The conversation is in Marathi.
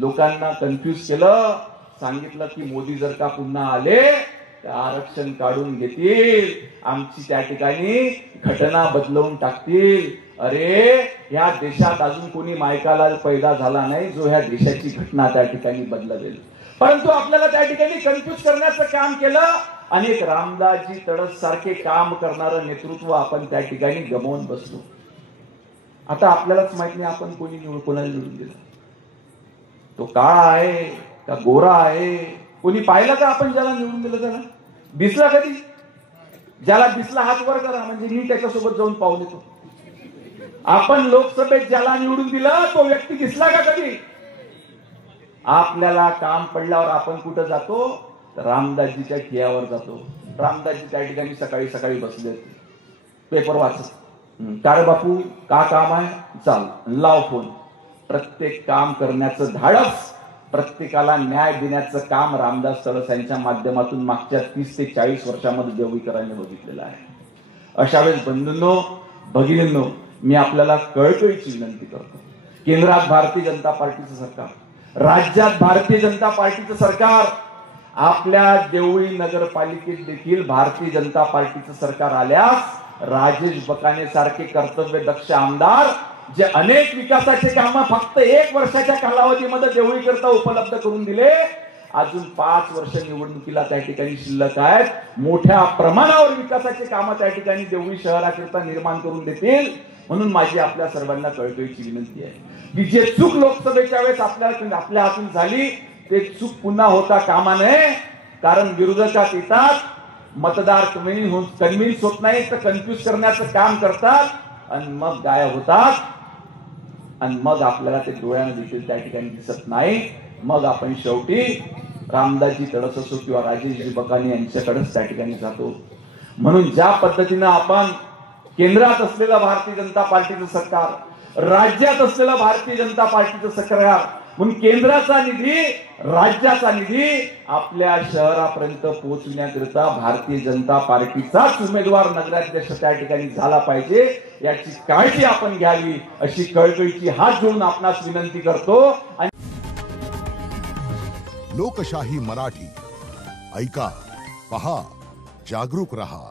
लोकांना कन्फ्यूज केलं, सांगितलं की मोदी जर का पुन्हा आले तर आरक्षण काढून घेतील, आमची त्या ठिकाणी घटना बदलवून टाकतील. अरे या देशात अजून कोणी मायकाला पैदा झाला नाही जो ह्या देशाची घटना त्या ठिकाणी बदलवेल. परंतु आपल्याला त्या ठिकाणी कन्फ्यूज करण्याचं काम केलं आणि एक रामदासजी तडस सारखे काम करणारं नेतृत्व आपण त्या ठिकाणी गमावून बसलो. आता आपल्यालाच माहित नाही आपण कोणाला निवडून दिलं. तो काळा आहे का गोरा आहे, कोणी पाहिलं का आपण ज्याला निवडून दिलं त्याला? दिसला कधी? ज्याला दिसला हात वर करा, म्हणजे मी त्याच्यासोबत जाऊन पाहून येतो. आपण लोकसभेत ज्याला निवडून दिलं तो व्यक्ती दिसला का कधी? आपल्याला काम पडल्यावर आपण कुठं जातो? तर रामदासजीच्या ठियावर जातो. रामदासजी त्या ठिकाणी सकाळी सकाळी बसले, पेपर वाचत. काय बापू का काम आहे? चाल लाव फोन. प्रत्येक काम करण्याचं धाडस, प्रत्येकाला न्याय देण्याचं काम रामदास तडस यांच्या माध्यमातून मागच्या 30 ते 40 वर्षामध्ये देवळीकरांनी बघितलेलं आहे. अशा वेळेस बंधूंनो, भगिनींनो, मी आपल्याला कळकळीची विनंती करतो. केंद्रात भारतीय जनता पार्टीचं सरकार, राज्यात भारतीय जनता पार्टीचं सरकार, आपल्या देवळी नगरपालिकेत देखील भारतीय जनता पार्टीचं सरकार आल्यास राजेश बकाने सारखे कर्तव्य दक्ष आमदार जे अनेक विकासाचे काम फक्त 1 वर्षाच्या कालावधीमध्ये देवळी करता उपलब्ध करून दिले, अजून 5 वर्ष निवडणुकीला त्या ठिकाणी शिल्लक आहेत. मोठ्या प्रमाणावर विकासाचे कामं त्या ठिकाणी देवळी शहराकरिता निर्माण करून देतील. म्हणून माझी आपल्या सर्वांना कळकळीची विनंती आहे की जे चूक लोकसभेच्या वेळेस आपल्या हातून झाली ते चूक पुन्हा होता कामा नये. कारण विरोधकात येतात, मतदार कन्व्हिन्स होत नाही तर कन्फ्युज करण्याचं काम करतात आणि मग गायब होतात आणि मग आपल्याला ते डोळ्याने देखील त्या ठिकाणी दिसत नाही. मग आपण शेवटी रामदासजी तडस असो किंवा राजेशजी बकाने यांच्याकडेच त्या ठिकाणी जातो. म्हणून ज्या पद्धतीनं आपण केंद्रात असलेलं भारतीय जनता पार्टीचं सरकार, राज्यात असलेलं भारतीय जनता पार्टीचं सरकार, म्हणून केंद्राचा निधी, राज्याचा निधी आपल्या शहरापर्यंत पोहोचण्याकरिता भारतीय जनता पार्टीचाच उमेदवार नगराध्यक्ष त्या ठिकाणी झाला पाहिजे, याची काळजी आपण घ्यावी अशी कळकळीची हात जोडून आपणास विनंती करतो. लोकशाही मराठी ऐका, पहा, जागरूक रहा.